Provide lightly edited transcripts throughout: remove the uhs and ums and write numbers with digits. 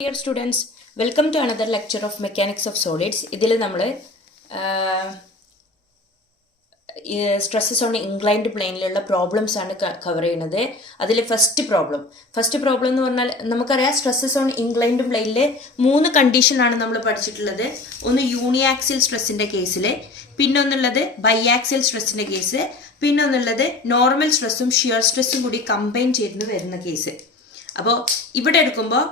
Dear students, welcome to another lecture of Mechanics of Solids. ഇതിൽ നമ്മൾ stresses on inclined പ്ലെയിനിലുള്ള problems ആണ് cover ചെയ്യുന്നത്. അതിൽ ഫസ്റ്റ് പ്രോബ്ലം എന്ന് പറഞ്ഞാൽ നമുക്കറിയാം സ്ട്രെസ്സസ് ഓൺ ഇൻക്ലൈൻഡ് പ്ലെയിനിൽ 3 കണ്ടീഷനാണ് നമ്മൾ പഠിച്ചിട്ടുള്ളത്. ഒന്ന് യൂണിയാക്സിയൽ സ്ട്രെസ്സിൻ്റെ കേസിൽ, പിന്നൊന്നുള്ളത് ബൈആക്സിയൽ സ്ട്രെസ്സിൻ്റെ കേസ്, പിന്നൊന്നുള്ളത് നോർമൽ സ്ട്രെസ്സും ഷിയർ സ്ട്രെസ്സും കൂടി കമ്പൈൻ ചെയ്ത് വരുന്ന കേസ്. അപ്പോൾ ഇവിടെ എടുക്കുമ്പോൾ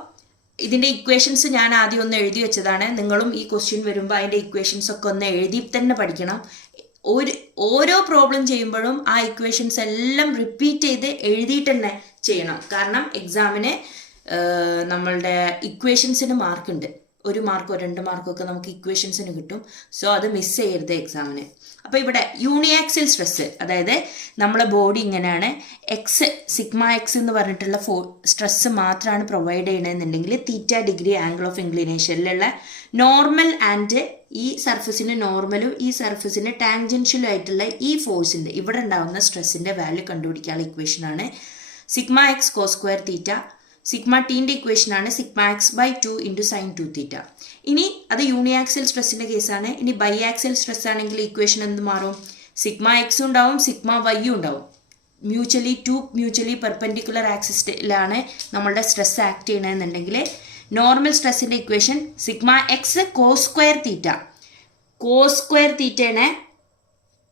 ഇതിൻ്റെ ഇക്വേഷൻസ് ഞാൻ ആദ്യം ഒന്ന് എഴുതി വെച്ചതാണ്. നിങ്ങളും ഈ ക്വസ്റ്റ്യൻ വരുമ്പോൾ അതിൻ്റെ ഇക്വേഷൻസ് ഒക്കെ ഒന്ന് എഴുതി തന്നെ പഠിക്കണം. ഓരോ പ്രോബ്ലം ചെയ്യുമ്പോഴും ആ ഇക്വേഷൻസ് എല്ലാം റിപ്പീറ്റ് ചെയ്ത് എഴുതിയിട്ട് തന്നെ ചെയ്യണം. കാരണം എക്സാമിന് നമ്മളുടെ ഇക്വേഷൻസിന് മാർക്കുണ്ട്. 1 മാർക്കോ 2 മാർക്കോ ഒക്കെ നമുക്ക് ഇക്വേഷൻസിന് കിട്ടും. സോ അത് മിസ് ചെയ്യരുത് എക്സാമിന്. അപ്പോൾ ഇവിടെ യൂണിയാക്സിയൽ സ്ട്രെസ്, അതായത് നമ്മളെ ബോഡി ഇങ്ങനെയാണ്, സിഗ്മ എക്സ് എന്ന് പറഞ്ഞിട്ടുള്ള സ്ട്രെസ് മാത്രമാണ് പ്രൊവൈഡ് ചെയ്യണമെന്നുണ്ടെങ്കിൽ θ° ആംഗിൾ ഓഫ് ഇൻക്ലിനേഷനിലുള്ള നോർമൽ ആൻഡ് ഈ സർഫസിന് നോർമലും ഈ സർഫസിന് ടാൻജൻഷ്യലും ആയിട്ടുള്ള ഈ ഫോഴ്സിൻ്റെ ഇവിടെ ഉണ്ടാകുന്ന സ്ട്രെസ്സിൻ്റെ വാല്യൂ കണ്ടുപിടിക്കാനുള്ള ഇക്വേഷനാണ് sigma x cos square theta. Sigma ടീൻ്റെ ഇക്വേഷനാണ് sigma X by 2 into sine 2θ. ഇനി അത് യൂണിയാക്സിയൽ സ്ട്രെസ്സിൻ്റെ കേസാണ്. ഇനി ബൈആക്സിയൽ സ്ട്രെസ് ആണെങ്കിൽ ഇക്വേഷൻ എന്ത് മാറും? സിഗ്മ എക്സും ഉണ്ടാവും സിഗ്മ വൈയും ഉണ്ടാവും. മ്യൂച്വലി പെർപെൻഡിക്കുലർ ആക്സിസിലാണ് നമ്മളുടെ സ്ട്രെസ് ആക്ട് ചെയ്യണമെന്നുണ്ടെങ്കിൽ നോർമൽ സ്ട്രെസ്സിൻ്റെ equation sigma x cos square theta. Cos square തീറ്റയാണ്,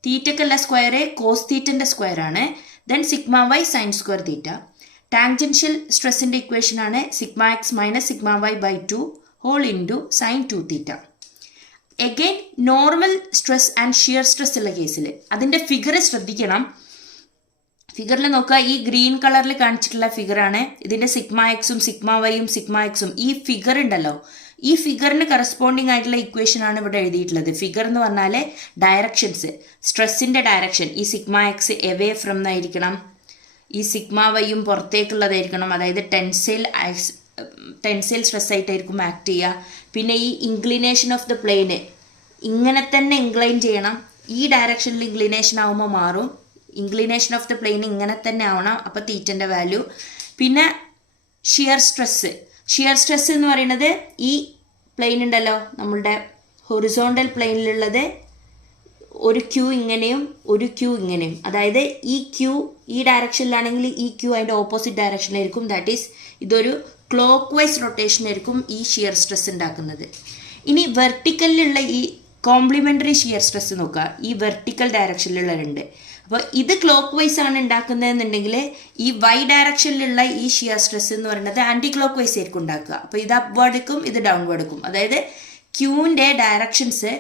തീറ്റക്കല്ല സ്ക്വയർ, കോസ് തീറ്റൻ്റെ സ്ക്വയർ ആണ്. Then sigma y sine square theta. Tangential സ്ട്രെസ്സിൻ്റെ ഇക്വേഷനാണ് sigma x minus sigma y by 2 whole into sine 2θ. Again normal stress and shear stress ഉള്ള കേസിൽ അതിൻ്റെ figure ശ്രദ്ധിക്കണം. ഫിഗറിൽ നോക്കുക, ഈ ഗ്രീൻ കളറിൽ കാണിച്ചിട്ടുള്ള ഫിഗറാണ്. ഇതിൻ്റെ സിഗ്മ എക്സും സിഗ്മ വൈയും സിഗ്മ എക്സും ഈ ഫിഗർ ഉണ്ടല്ലോ, ഈ ഫിഗറിന് കറസ്പോണ്ടിങ് ആയിട്ടുള്ള ഇക്വേഷനാണ് ഇവിടെ എഴുതിയിട്ടുള്ളത്. ഫിഗർ എന്ന് പറഞ്ഞാൽ ഡയറക്ഷൻസ്, സ്ട്രെസ്സിൻ്റെ ഡയറക്ഷൻ. ഈ സിഗ്മ എക്സ് എവേ ഫ്രം എന്നായിരിക്കണം, ഈ സിഗ്മ വൈയും പുറത്തേക്കുള്ളതായിരിക്കണം, അതായത് ടെൻസൈൽ സ്ട്രെസ് ആയിട്ടായിരിക്കും ആക്ട് ചെയ്യുക. പിന്നെ ഈ ഇൻക്ലിനേഷൻ ഓഫ് ദ പ്ലെയിന് ഇങ്ങനെ തന്നെ ഇൻക്ലൈൻ ചെയ്യണം. ഈ ഡയറക്ഷനിൽ ഇൻക്ലിനേഷൻ ആകുമ്പോൾ മാറും. ഇൻക്ലിനേഷൻ ഓഫ് ദ പ്ലെയിൻ ഇങ്ങനെ തന്നെ ആവണം, അപ്പോൾ തീറ്റൻ്റെ വാല്യൂ. പിന്നെ ഷിയർ സ്ട്രെസ് എന്ന് പറയുന്നത് ഈ പ്ലെയിൻ ഉണ്ടല്ലോ, നമ്മളുടെ ഹൊറിസോണ്ടൽ പ്ലെയിനിലുള്ളത് ഒരു ക്യൂ ഇങ്ങനെയും ഒരു ക്യൂ ഇങ്ങനെയും, അതായത് ഈ ക്യൂ ഈ ഡയറക്ഷനിലാണെങ്കിൽ ഈ ക്യൂ അതിൻ്റെ ഓപ്പോസിറ്റ് ഡയറക്ഷനിലായിരിക്കും. ദാറ്റ് ഈസ് ഇതൊരു ക്ലോക്ക് വൈസ് റൊട്ടേഷൻ ആയിരിക്കും ഈ ഷിയർ സ്ട്രെസ് ഉണ്ടാക്കുന്നത്. ഇനി വെർട്ടിക്കലിലുള്ള ഈ കോംപ്ലിമെൻ്ററി ഷിയർ സ്ട്രെസ് നോക്കുക, ഈ വെർട്ടിക്കൽ ഡയറക്ഷനിലുള്ളവരുണ്ട്. അപ്പോൾ ഇത് ക്ലോക്ക് വൈസ് ആണ് ഉണ്ടാക്കുന്നതെന്നുണ്ടെങ്കിൽ ഈ വൈ ഡയറക്ഷനിലുള്ള ഈ ഷിയർ സ്ട്രെസ് എന്ന് പറയുന്നത് ആൻറ്റി ക്ലോക്ക് വൈസ് ആയിരിക്കും ഉണ്ടാക്കുക. അപ്പോൾ ഇത് അപ്വേർഡുക്കും ഇത് ഡൗൺവേർഡുക്കും, അതായത് ക്യൂവിൻ്റെ ഡയറക്ഷൻസ്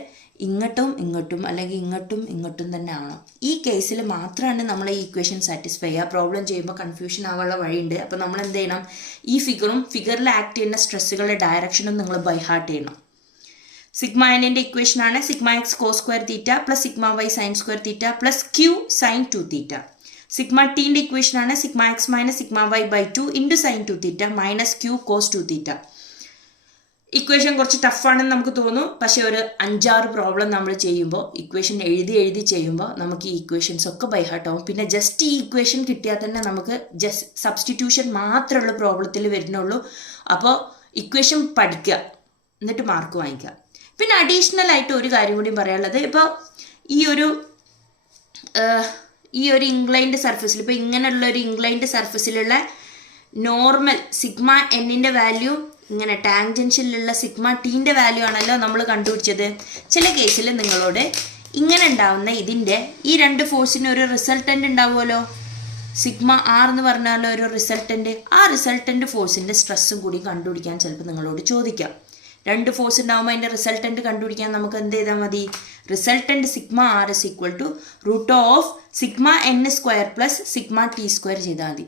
ഇങ്ങോട്ടും ഇങ്ങോട്ടും അല്ലെങ്കിൽ ഇങ്ങോട്ടും തന്നെ ആവണം. ഈ കേസിൽ മാത്രമാണ് നമ്മൾ ഈ ഇക്വേഷൻ സാറ്റിസ്ഫൈ ചെയ്യുക. പ്രോബ്ലം ചെയ്യുമ്പോൾ കൺഫ്യൂഷൻ ആവാനുള്ള വഴിയുണ്ട്. അപ്പോൾ നമ്മൾ എന്ത് ചെയ്യണം, ഈ ഫിഗറിൽ ആക്ട് ചെയ്യുന്ന സ്ട്രെസ്സുകളുടെ ഡയറക്ഷനും നിങ്ങൾ ബൈ ഹാർട്ട് ചെയ്യണം. സിഗ്മ എൻ്റെ ഇക്വേഷനാണ് sigma x cos square theta plus sigma y sine square theta plus Q sine 2θ. Sigma ടീൻ്റെ ഇക്വേഷനാണ് sigma x minus sigma y by 2 into sine 2θ minus Q cos 2θ. Equation കുറച്ച് ടഫാണെന്ന് നമുക്ക് തോന്നും, പക്ഷേ ഒരു 5-6 പ്രോബ്ലം നമ്മൾ ചെയ്യുമ്പോൾ ഇക്വേഷൻ എഴുതി ചെയ്യുമ്പോൾ നമുക്ക് ഈ ഇക്വേഷൻസ് ഒക്കെ ബൈ ഹാർട്ട് ആവും. പിന്നെ ജസ്റ്റ് ഈ ഇക്വേഷൻ കിട്ടിയാൽ തന്നെ നമുക്ക് ജസ്റ്റ് സബ്സ്റ്റിറ്റ്യൂഷൻ മാത്രമുള്ള പ്രോബ്ലത്തിൽ വരുന്നുള്ളൂ. അപ്പോൾ ഇക്വേഷൻ പഠിക്കുക, എന്നിട്ട് മാർക്ക് വാങ്ങിക്കുക. പിന്നെ അഡീഷണൽ ആയിട്ട് ഒരു കാര്യം കൂടി പറയാനുള്ളത്, ഇപ്പോൾ ഈ ഒരു ഇൻക്ലൈൻഡ് സർഫസിൽ, ഇപ്പോൾ ഇങ്ങനെയുള്ള ഒരു ഇൻക്ലൈൻഡ് സർഫസിലുള്ള നോർമൽ സിഗ്മ എന്നിൻ്റെ വാല്യൂ ഇങ്ങനെ ടാൻജൻഷ്യലിലുള്ള സിഗ്മ ടീൻ്റെ വാല്യൂ ആണല്ലോ നമ്മൾ കണ്ടുപിടിച്ചത്. ചില കേസിൽ നിങ്ങളോട് ഇങ്ങനെ ഉണ്ടാവുന്ന ഇതിൻ്റെ ഈ 2 ഫോഴ്സിന് ഒരു റിസൾട്ടൻ്റ് ഉണ്ടാവുമല്ലോ, സിഗ്മ ആർ എന്ന് പറഞ്ഞാൽ ഒരു റിസൾട്ടൻ്റ്, ആ റിസൾട്ടൻ്റ് ഫോഴ്സിൻ്റെ സ്ട്രെസ്സും കൂടി കണ്ടുപിടിക്കാൻ ചിലപ്പോൾ നിങ്ങളോട് ചോദിക്കാം. 2 ഫോഴ്സ് ഉണ്ടാകുമ്പോൾ അതിൻ്റെ റിസൾട്ടൻ്റ് കണ്ടുപിടിക്കാൻ നമുക്ക് എന്ത് ചെയ്താൽ മതി, resultant sigma R is equal to root of sigma N square plus sigma T square ചെയ്താൽ മതി.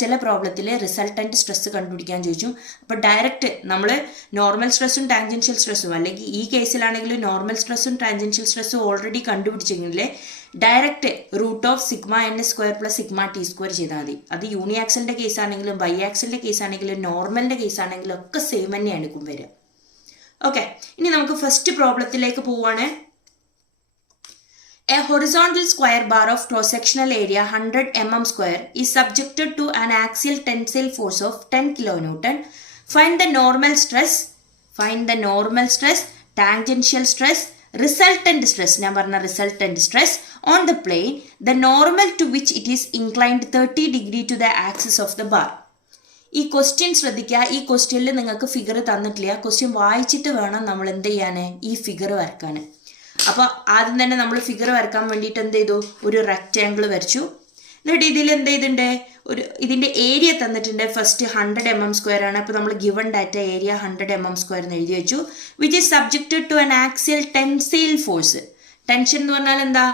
ചില പ്രോബ്ലത്തിൽ റിസൾട്ടൻ്റ് സ്ട്രെസ് കണ്ടുപിടിക്കാൻ ചോദിച്ചു. അപ്പോൾ ഡയറക്റ്റ് നമ്മൾ നോർമൽ സ്ട്രെസ്സും ടാൻജൻഷ്യൽ സ്ട്രെസ്സും, അല്ലെങ്കിൽ ഈ കേസിലാണെങ്കിൽ നോർമൽ സ്ട്രെസ്സും ടാൻജൻഷ്യൽ സ്ട്രെസ്സും ഓൾറെഡി കണ്ടുപിടിച്ചെങ്കിൽ direct root of sigma N square plus sigma T square ചെയ്താൽ മതി. അത് യൂണിയാക്സലിൻ്റെ കേസാണെങ്കിലും ബൈആക്സലിൻ്റെ കേസാണെങ്കിലും നോർമലിൻ്റെ കേസാണെങ്കിലും ഒക്കെ സെയിം തന്നെയായിരിക്കും വരിക. ഓക്കെ, ഇനി നമുക്ക് ഫസ്റ്റ് പ്രോബ്ലത്തിലേക്ക് പോവുകയാണ്. A horizontal square bar of cross-sectional area 100 mm square is subjected to an axial tensile force of 10 kN find the normal stress, tangential stress, resultant stress, ഞാൻ പറഞ്ഞ resultant stress on the plane, the normal to which it is inclined 30 degree to the axis of the bar. ഈ question ശ്രദ്ധിക്കുക. ഈ ക്വസ്റ്റ്യനിൽ നിങ്ങൾക്ക് figure തന്നിട്ടില്ല. Question വായിച്ചിട്ട് വേണം നമ്മൾ എന്ത് ചെയ്യാൻ, ഈ ഫിഗർ വരക്കാൻ. അപ്പോൾ ആദ്യം തന്നെ നമ്മൾ ഫിഗർ വരക്കാൻ വേണ്ടിയിട്ട് എന്ത് ചെയ്തു, ഒരു റെക്റ്റാങ്കിൾ വരച്ചു. എന്നിട്ട് ഇതിൽ എന്ത് ചെയ്തിട്ടുണ്ട്, ഇതിൻ്റെ ഏരിയ തന്നിട്ടുണ്ട്. ഫസ്റ്റ് 100 mm² ആണ്. അപ്പോൾ നമ്മൾ ഗിവൺ ഡാറ്റ ഏരിയ 100 mm² എന്ന് എഴുതി വെച്ചു. Which is subjected to an axial tensile force. Tension എന്ന് പറഞ്ഞാൽ എന്താ,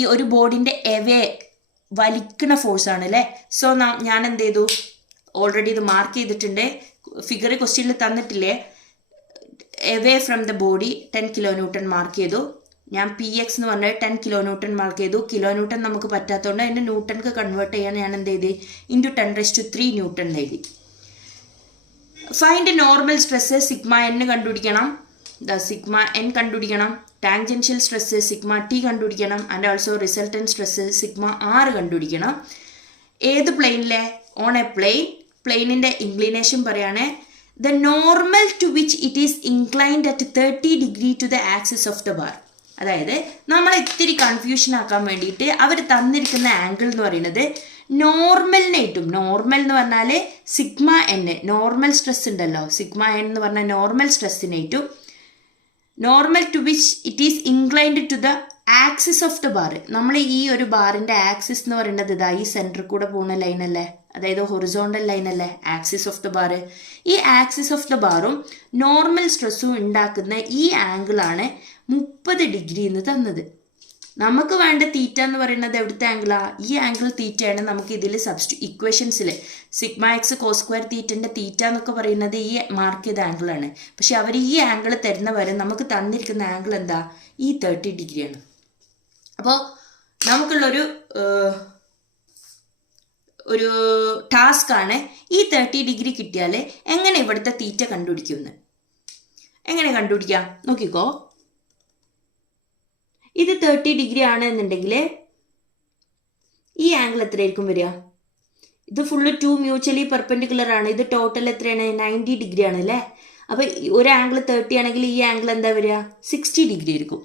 ഈ ഒരു ബോർഡിൻ്റെ എവേ വലിക്കുന്ന ഫോഴ്സാണ് അല്ലേ. സോ ഞാൻ എന്ത് ചെയ്തു, ഓൾറെഡി ഇത് മാർക്ക് ചെയ്തിട്ടുണ്ട്. ഫിഗർ ക്വസ്റ്റ്യനിൽ തന്നിട്ടില്ലേ, away from the body 10 kN mark ചെയ്തു. ഞാൻ PX എന്ന് പറഞ്ഞാൽ 10 kN മാർക്ക് ചെയ്തു. kN നമുക്ക് പറ്റാത്തതുകൊണ്ട് അതിൻ്റെ ന്യൂട്ടൺക്ക് കൺവേർട്ട് ചെയ്യാൻ ഞാൻ എന്ത് ചെയ്ത് × 10⁻³ N എഴുതി. ഫൈൻഡ് നോർമൽ സ്ട്രെസ് σN കണ്ടുപിടിക്കണം, σN കണ്ടുപിടിക്കണം. ടാൻജൻഷ്യൽ സ്ട്രെസ് σT കണ്ടുപിടിക്കണം. And also resultant stress σR കണ്ടുപിടിക്കണം. ഏത് പ്ലെയിനിലെ, ഓൺ എ പ്ലെയിനിൻ്റെ ഇൻക്ലിനേഷൻ പറയുകയാണെ, the normal to which it is inclined at 30 degree to the axis of the bar. അതായത് നമ്മളെ ഇത്തിരി കൺഫ്യൂഷൻ ആക്കാൻ വേണ്ടിയിട്ട് അവർ തന്നിരിക്കുന്ന ആംഗിൾ എന്ന് പറയുന്നത് നോർമലിനായിട്ടും, നോർമൽ എന്ന് പറഞ്ഞാൽ σN, നോർമൽ സ്ട്രെസ് ഉണ്ടല്ലോ, σN എന്ന് പറഞ്ഞാൽ നോർമൽ സ്ട്രെസ്സിനായിട്ടും, normal to which it is inclined to the axis of the bar. നമ്മൾ ഈ ഒരു ബാറിൻ്റെ ആക്സിസ് എന്ന് പറയുന്നത് ഇതാ ഈ സെൻറ്ററിൽ കൂടെ പോകുന്ന ലൈനല്ലേ, അതായത് ഹൊറിസോണ്ടൽ ലൈനല്ലേ ആക്സിസ് ഓഫ് ദ ബാർ. ഈ ആക്സിസ് ഓഫ് ദ ബാറും നോർമൽ സ്ട്രെസ്സും ഉണ്ടാക്കുന്ന ഈ ആംഗിളാണ് 30 ഡിഗ്രി എന്ന് തന്നത്. നമുക്ക് വേണ്ട തീറ്റ എന്ന് പറയുന്നത് എവിടുത്തെ ആംഗിളാ, ഈ ആംഗിൾ തീറ്റയാണ്. നമുക്ക് ഇതിൽ ഇക്വേഷൻസിൽ σx cos² തീറ്റൻ്റെ തീറ്റ എന്നൊക്കെ പറയുന്നത് ഈ മാർക്ക് ചെയ്ത ആംഗിളാണ്. പക്ഷെ അവർ ഈ ആംഗിൾ തരുന്ന വരെ നമുക്ക് തന്നിരിക്കുന്ന ആംഗിൾ എന്താ, ഈ 30 ഡിഗ്രിയാണ്. അപ്പോൾ നമുക്കുള്ളൊരു ടാസ്ക്കാണ് ഈ 30 ഡിഗ്രി കിട്ടിയാൽ എങ്ങനെ ഇവിടുത്തെ തീറ്റ കണ്ടുപിടിക്കുമെന്ന്. എങ്ങനെ കണ്ടുപിടിക്കാം നോക്കിക്കോ. ഇത് 30 ഡിഗ്രി ആണ് എന്നുണ്ടെങ്കിൽ ഈ ആംഗിൾ എത്രയായിരിക്കും വരിക, ഇത് ഫുള്ള് 2 മ്യൂച്വലി പെർപെൻഡിക്കുലർ ആണ്. ഇത് ടോട്ടൽ എത്രയാണ്, 90 ഡിഗ്രി ആണ് അല്ലേ. അപ്പോൾ ഒരു ആംഗിൾ 30 ആണെങ്കിൽ ഈ ആംഗിൾ എന്താ വരിക, 60 ഡിഗ്രി ആയിരിക്കും.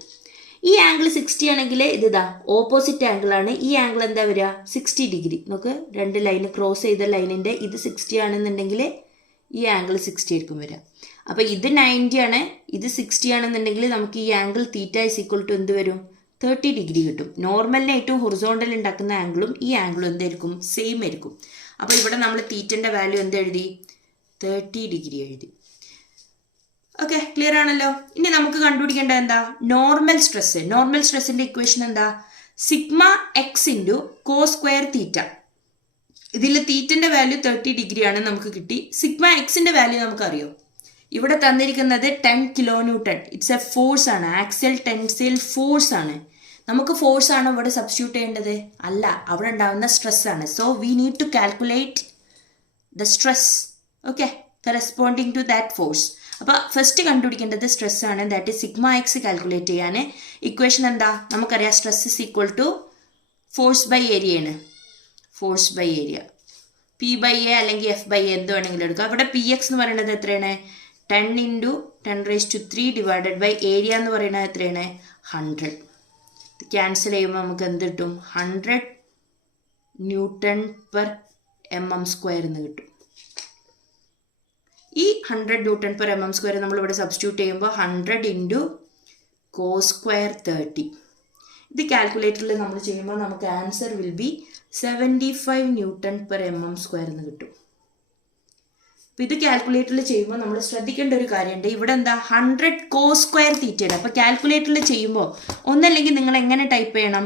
ഈ ആംഗിൾ 60 ആണെങ്കിൽ ഇതാ ഓപ്പോസിറ്റ് ആംഗിളാണ്. ഈ ആംഗിൾ എന്താ വരിക, 60 ഡിഗ്രി. നമുക്ക് രണ്ട് ലൈൻ ക്രോസ് ചെയ്ത ലൈനിൻ്റെ ഇത് 60 ആണെന്നുണ്ടെങ്കിൽ ഈ ആംഗിൾ 60 ആയിരിക്കും വരിക. അപ്പോൾ ഇത് 90 ആണ്, ഇത് 60 ആണെന്നുണ്ടെങ്കിൽ നമുക്ക് ഈ ആംഗിൾ തീറ്റ = എന്ത് വരും, 30 ഡിഗ്രി കിട്ടും. നോർമലിനെ ഏറ്റവും ഹൊറിസോണ്ടൽ ഉണ്ടാക്കുന്ന ആംഗിളും ഈ ആംഗിളും എന്തായിരിക്കും, സെയിം ആയിരിക്കും. അപ്പോൾ ഇവിടെ നമ്മൾ തീറ്റൻ്റെ വാല്യൂ എന്തെഴുതി, 30 ഡിഗ്രി എഴുതി. ഓക്കെ, ക്ലിയർ ആണല്ലോ. ഇനി നമുക്ക് കണ്ടുപിടിക്കേണ്ടത് എന്താ, നോർമൽ സ്ട്രെസ്. നോർമൽ സ്ട്രെസ്സിൻ്റെ ഇക്വേഷൻ എന്താ, σx × cos² തീറ്റ. ഇതിൽ തീറ്റൻ്റെ വാല്യൂ 30 ഡിഗ്രി ആണ് നമുക്ക് കിട്ടി. σx-ൻ്റെ വാല്യൂ നമുക്കറിയോ, ഇവിടെ തന്നിരിക്കുന്നത് 10 kN. ഇറ്റ്സ് എ ഫോഴ്സ് ആണ്, ആക്സിയൽ ടെൻസൈൽ ഫോഴ്സ് ആണ്. നമുക്ക് ഫോഴ്സ് ആണ് ഇവിടെ സബ്സ്റ്റിറ്റ്യൂട്ട് ചെയ്യേണ്ടത് അല്ല, അവിടെ ഉണ്ടാകുന്ന സ്ട്രെസ് ആണ്. So we need to calculate the stress, okay, corresponding to that force. അപ്പോൾ ഫസ്റ്റ് കണ്ടുപിടിക്കേണ്ടത് സ്ട്രെസ് ആണ്, ദാറ്റ് ഈസ് σx കാൽക്കുലേറ്റ് ചെയ്യാൻ. ഇക്വേഷൻ എന്താ നമുക്കറിയാം, സ്ട്രെസ് = ഫോഴ്സ് ബൈ ഏരിയ ആണ്. ഫോഴ്സ് ബൈ ഏരിയ P/A അല്ലെങ്കിൽ F/A എന്ത് വേണമെങ്കിലും എടുക്കാം. ഇവിടെ Px എന്ന് പറയുന്നത് എത്രയാണ്, 10 × 10⁻³ ഡിവൈഡഡ് ബൈ ഏരിയ എന്ന് പറയുന്നത് എത്രയാണ്, 100. ക്യാൻസൽ ചെയ്യുമ്പോൾ നമുക്ക് എന്ത് കിട്ടും, 100 Nm/mm² എന്ന് കിട്ടും. ഈ 100 Nm/mm² നമ്മളിവിടെ സബ്സ്റ്റിറ്റ്യൂട്ട് ചെയ്യുമ്പോൾ 100 × cos² 30. ഇത് കാൽക്കുലേറ്ററിൽ നമ്മൾ ചെയ്യുമ്പോൾ നമുക്ക് ആൻസർ വിൽ ബി 75 Nm/mm² എന്ന് കിട്ടും. അപ്പോൾ ഇത് കാൽക്കുലേറ്ററിൽ ചെയ്യുമ്പോൾ നമ്മൾ ശ്രദ്ധിക്കേണ്ട ഒരു കാര്യമുണ്ട്. ഇവിടെ എന്താ 100 cos² തീറ്റയാണ്. അപ്പോൾ കാൽക്കുലേറ്ററിൽ ചെയ്യുമ്പോൾ ഒന്നല്ലെങ്കിൽ നിങ്ങൾ എങ്ങനെ ടൈപ്പ് ചെയ്യണം,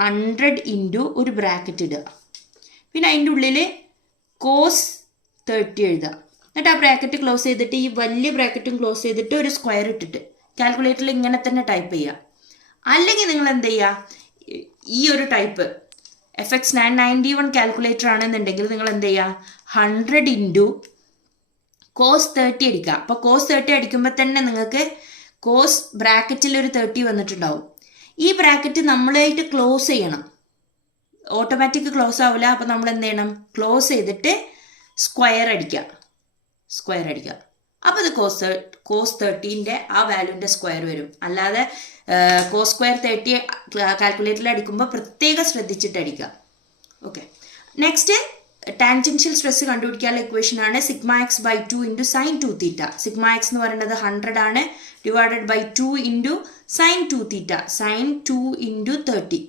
100 × ഒരു ബ്രാക്കറ്റ് ഇടുക, പിന്നെ അതിൻ്റെ ഉള്ളിൽ cos 30 എഴുതുക. എന്നിട്ട് ആ ബ്രാക്കറ്റ് ക്ലോസ് ചെയ്തിട്ട് ഈ വലിയ ബ്രാക്കറ്റും ക്ലോസ് ചെയ്തിട്ട് ഒരു സ്ക്വയർ ഇട്ടിട്ട് കാൽക്കുലേറ്ററിൽ ഇങ്ങനെ തന്നെ ടൈപ്പ് ചെയ്യുക. അല്ലെങ്കിൽ നിങ്ങൾ എന്ത് ചെയ്യുക, ഈ ഒരു ടൈപ്പ് FX 991 കാൽക്കുലേറ്റർ ആണെന്നുണ്ടെങ്കിൽ നിങ്ങൾ എന്ത് ചെയ്യുക, 100 × cos 30 അടിക്കുക. അപ്പോൾ cos 30 അടിക്കുമ്പോൾ തന്നെ നിങ്ങൾക്ക് cos ബ്രാക്കറ്റിൽ ഒരു 30 വന്നിട്ടുണ്ടാവും. ഈ ബ്രാക്കറ്റ് നമ്മളായിട്ട് ക്ലോസ് ചെയ്യണം, ഓട്ടോമാറ്റിക് ക്ലോസ് ആവില്ല. അപ്പോൾ നമ്മൾ എന്ത് ചെയ്യണം, ക്ലോസ് ചെയ്തിട്ട് സ്ക്വയർ അടിക്കുക. സ്ക്വയർ അടിക്കുക. അപ്പോൾ ഇത് കോസ് 30ൻ്റെ ആ വാല്യൂൻ്റെ സ്ക്വയർ വരും. അല്ലാതെ കോസ് സ്ക്വയർ 30 കാൽക്കുലേറ്ററിൽ അടിക്കുമ്പോൾ പ്രത്യേകം ശ്രദ്ധിച്ചിട്ട് അടിക്കുക. ഓക്കെ, നെക്സ്റ്റ് ടാൻജൻഷ്യൽ സ്ട്രെസ് കണ്ടുപിടിക്കാനുള്ള ഇക്വേഷൻ ആണ് sigma X by 2 into sine 2 theta. Sigma X എന്ന് പറയുന്നത് 100 ആണ്, divided by 2 into sine 2 theta, sine 2 into 30.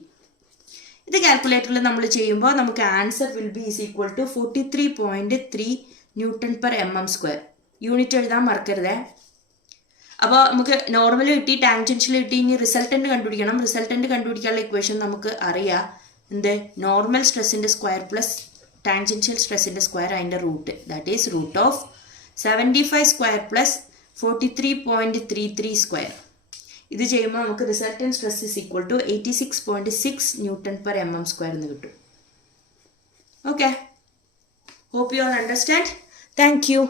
ഇത് കാൽക്കുലേറ്ററിൽ നമ്മൾ ചെയ്യുമ്പോൾ നമുക്ക് answer will be is equal to 43.3 Nm². Unit എഴുതാൻ മറക്കരുതേ. അപ്പോൾ നമുക്ക് നോർമൽ കിട്ടി, ടാൻജൻഷ്യൽ കിട്ടി, ഇനി റിസൾട്ടൻ്റ് കണ്ടുപിടിക്കണം. റിസൾട്ടൻ്റ് കണ്ടുപിടിക്കാനുള്ള ഇക്വേഷൻ നമുക്ക് അറിയാം. എന്ത്? നോർമൽ സ്ട്രെസ്സിൻ്റെ സ്ക്വയർ പ്ലസ് ടാൻജൻഷ്യൽ സ്ട്രെസ്സിൻ്റെ സ്ക്വയർ, അതിൻ്റെ root, that is root of 75 square plus 43.33 square. ഇത് ചെയ്യുമ്പോൾ നമുക്ക് resultant stress is equal to 86.6 Nm² എന്ന് കിട്ടും. Okay, hope you all understand. Thank U.